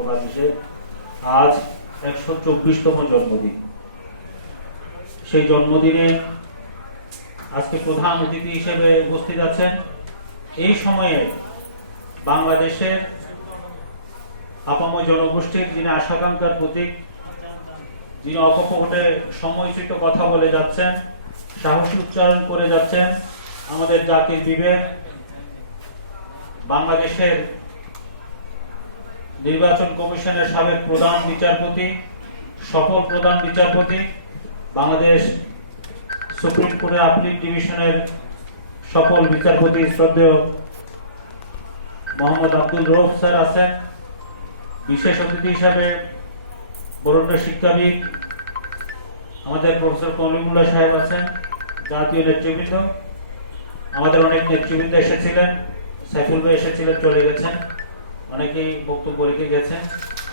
তর্কবাগীশের আজ 124তম জন্মদিন। সেই জন্মদিনে আজকে প্রধান অতিথি হিসেবে উপস্থিত আছেন এই সময়ে বাংলাদেশের আপামর জনগোষ্ঠীর যিনি আশাকাঙ্ক্ষার প্রতীক, যিনি অকপটে সময়োচিত কথা বলে যাচ্ছেন, সাহসী উচ্চারণ করে যাচ্ছেন, আমাদের জাতির বিবেক, বাংলাদেশের নির্বাচন কমিশনের সাবেক প্রধান বিচারপতি, সফল প্রধান বিচারপতি, বাংলাদেশ সুপ্রিম কোর্টের আপিল ডিভিশনের সফল বিচারপতি শ্রদ্ধেয় মোহাম্মদ আব্দুল রউফ স্যার আছেন। বিশেষ অতিথি হিসাবে বরেণ্য শিক্ষাবিদ আমাদের প্রফেসর কলিমুল্লাহ সাহেব আছেন। জাতীয় নেতৃবৃন্দ, আমাদের অনেক নেতৃবৃন্দ এসেছিলেন, সাইফুল ভাই এসেছিলেন, চলে গেছেন, অনেকেই বক্তব্য রেখে গেছেন,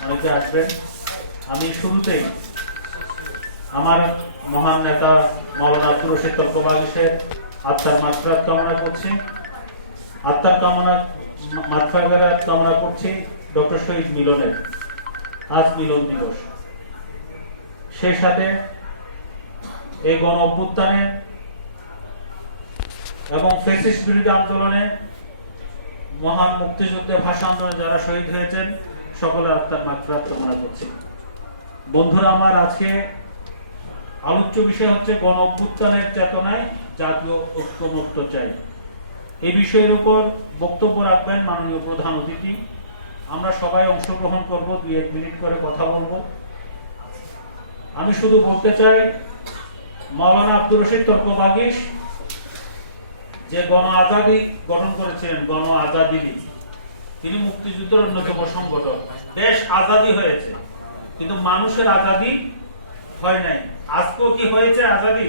অনেকে আসবেন। আমি শুরুতেই আমার মহান নেতা মাওলানা আব্দুর রশিদ তর্কবাগীশের আত্মার মাগফিরাত কামনা করছি, মাগফিরাত কামনা করছি ডক্টর শহীদ মিলনের। আজ মিলন দিবস, সেই সাথে এই গণ অভ্যুত্থানে এবং ফ্যাসিস্ট বিরোধী আন্দোলনে, মহান মুক্তিযুদ্ধে, ভাষা আন্দোলনে যারা শহীদ হয়েছেন সকলের আত্মার মাগফিরাত কামনা করছি। বন্ধুরা আমার, আজকে আলোচ্য বিষয় হচ্ছে গণ অভ্যুত্থানের চেতনায় জাতীয় ঐক্যমত্য চাই। এই বিষয়ের উপর বক্তব্য রাখবেন মাননীয় প্রধান অতিথি। আমরা সবাই অংশগ্রহণ করব, 2-1 মিনিট করে কথা বলবো। আমি শুধু বলতে চাই, মাওলানা আব্দুর রশিদ তর্কবাগীশ যে গণ আজাদী গঠন করেছিলেন, গণ আজাদী লীগ, তিনি মুক্তিযুদ্ধের অন্যতম সংগঠক। দেশ আজাদী হয়েছে, কিন্তু মানুষের আজাদী হয় নাই। আজকেও কি হয়েছে আজাদী?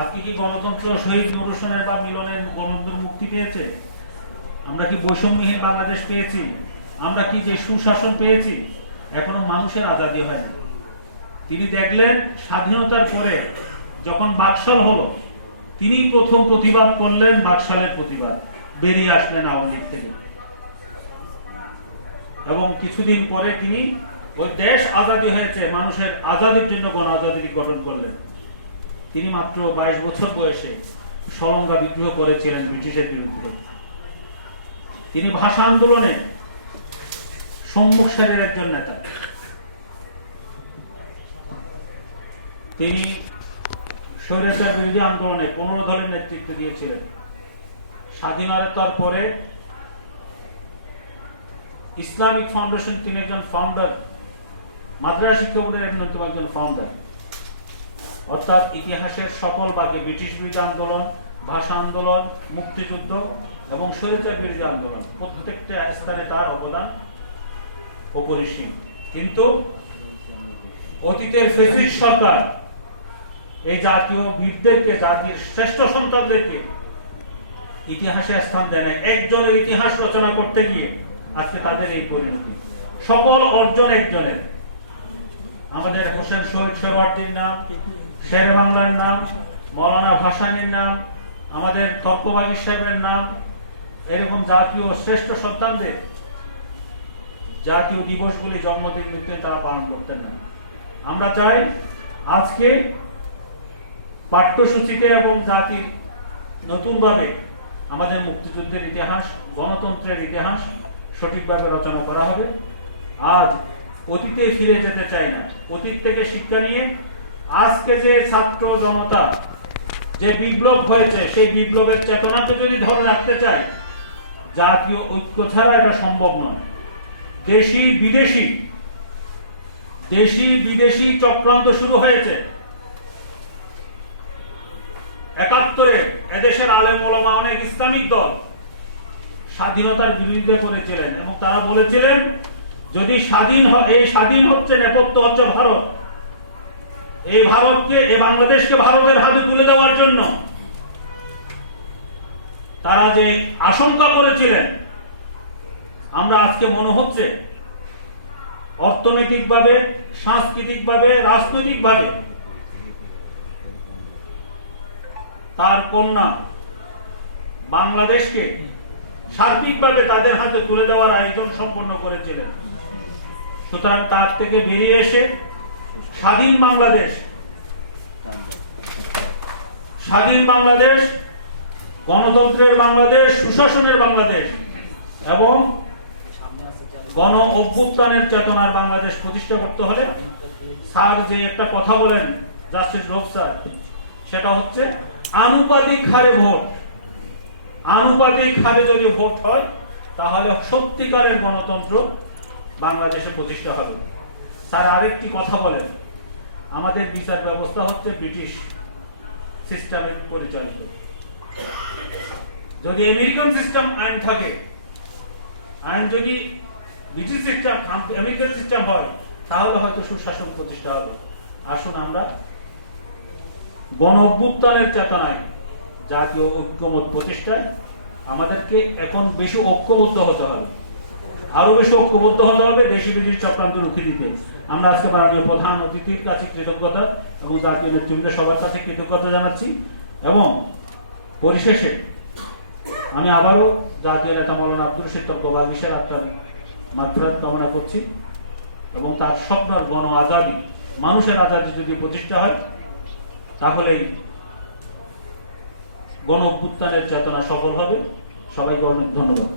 আজকে কি গণতন্ত্র শহীদ নূর হোসেনের বা মিলনের গণতন্ত্র মুক্তি পেয়েছে? আমরা কি বৈষম্যহীন বাংলাদেশ পেয়েছি? আমরা কি যে সুশাসন পেয়েছি? এখনো মানুষের আজাদী হয়নি। তিনি দেখলেন স্বাধীনতার পরে যখন বাকশাল হলো, তিনি প্রথম প্রতিবাদ করলেন, বাকশালের প্রতিবাদ, বেরিয়ে আসলেন আওয়ামী লীগ থেকে, এবং কিছুদিন পরে তিনি ওই দেশ আজাদী হয়েছে, মানুষের আজাদীর জন্য গণ আজাদী লীগ গঠন করলেন। তিনি মাত্র 22 বছর বয়সে সলঙ্গা বিদ্রোহ করেছিলেন ব্রিটিশের বিরুদ্ধে। তিনি ভাষা আন্দোলনে সম্মুখ সারির একজন নেতা। তিনি স্বৈরাচার বিরোধী আন্দোলনে 15 দলের নেতৃত্ব দিয়েছিলেন। স্বাধীনতার পরে ইসলামিক ফাউন্ডেশন, তিনি একজন ফাউন্ডার, মাদ্রাসা শিক্ষা বোর্ডের অন্যতম একজন ফাউন্ডার। অর্থাৎ ইতিহাসের সকল ভাগে ব্রিটিশ বিরোধী আন্দোলন, ভাষা আন্দোলন, মুক্তিযুদ্ধ এবং স্বৈরাচার বিরোধী আন্দোলন, প্রত্যেকটা স্থানে তার অবদান অপরিসীম। কিন্তু অতীতের ফ্যাসিস্ট সরকার এই জাতীয় বীরদেরকে, জাতির শ্রেষ্ঠ সন্তানদেরকে ইতিহাসে স্থান দেয় না। একজনের ইতিহাস রচনা করতে গিয়ে আজকে তাদের এই পরিণতি। সকল অর্জন একজনের। আমাদের হোসেন শহীদ সোহরাওয়ার্দীর নাম, শেরে বাংলার নাম, মৌলানা ভাসানীর নাম, আমাদের তর্কবাগীশ সাহেবের নাম, এরকম জাতীয় শ্রেষ্ঠ সন্তানদের জাতীয় দিবসগুলি, জন্মদিন, মৃত্যুদিন তারা পালন করতেন না। আমরা চাই আজকে পাঠ্যসূচিতে এবং জাতির নতুনভাবে আমাদের মুক্তিযুদ্ধের ইতিহাস, গণতন্ত্রের ইতিহাস সঠিকভাবে রচনা করা হবে। আজ অতীতে ফিরে যেতে চাই না, অতীত থেকে শিক্ষা নিয়ে আজকে যে ছাত্র জনতা যে বিপ্লব হয়েছে, সেই বিপ্লবের চেতনাকে যদি ধরে রাখতে চাই, জাতীয় ঐক্য ছাড়া এটা সম্ভব নয়। দেশি বিদেশি চক্রান্ত শুরু হয়েছে। 71-এ এদেশের আলেম ওলামা, অনেক ইসলামিক দল স্বাধীনতার বিরোধিতা করেছিলেন এবং তারা বলেছিলেন যদি স্বাধীন হচ্ছে, নেপথ্য হচ্ছে ভারত, এই ভারতকে, এই বাংলাদেশকে ভারতের হাতে তুলে দেওয়ার জন্য তারা যে আশঙ্কা করেছিলেন, আমরা আজকে মনে হচ্ছে অর্থনৈতিকভাবে, সাংস্কৃতিকভাবে, রাজনৈতিকভাবে তার কন্যা বাংলাদেশকে সার্বিকভাবে তাদের হাতে তুলে দেওয়ার আয়োজন সম্পন্ন করেছিলেন। সুতরাং তার থেকে বেরিয়ে এসে স্বাধীন বাংলাদেশ, গণতন্ত্রের বাংলাদেশ, সুশাসনের বাংলাদেশ এবং গণ অভ্যুত্থানের চেতনার বাংলাদেশ প্রতিষ্ঠা করতে হলে স্যার যে একটা কথা বলেন, জাস্টিস রোগ স্যার, সেটা হচ্ছে আনুপাতিক হারে ভোট। আনুপাতিক হারে যদি ভোট হয় তাহলে সত্যিকারের গণতন্ত্র বাংলাদেশে প্রতিষ্ঠা হবে। স্যার আরেকটি কথা বলেন, আমাদের বিচার ব্যবস্থা হচ্ছে ব্রিটিশ সিস্টেমে পরিচালিত। যদি আমেরিকান সিস্টেম আইন থাকে, আইন যদি ব্রিটিশ সিস্টেম আমেরিকান সিস্টেম হয়, তাহলে হয়তো সুশাসন প্রতিষ্ঠা হবে। আসুন আমরা গণ অভ্যুত্থানের চেতনায় জাতীয় ঐক্যমত প্রতিষ্ঠায় আমাদেরকে এখন বেশি ঐক্যবদ্ধ হতে হবে, আরো বেশি ঐক্যবদ্ধ হতে হবে দেশি বিদেশি চক্রান্ত রুখে দিতে। আমরা আজকে মাননীয় প্রধান অতিথির কাছে কৃতজ্ঞতা এবং জাতীয় নেতৃবৃন্দ সবার কাছে কৃতজ্ঞতা জানাচ্ছি। এবং পরিশেষে আমি আবারও জাতীয় নেতা মৌলানা আব্দুর রশিদ তর্কবাগীশের আত্মার মাগফিরাত কামনা করছি এবং তার স্বপ্নের গণ আজাদী, মানুষের আজাদী যদি প্রতিষ্ঠা হয় তাহলেই গণ অভ্যুত্থানের চেতনা সফল হবে। সবাইকে অনেক ধন্যবাদ।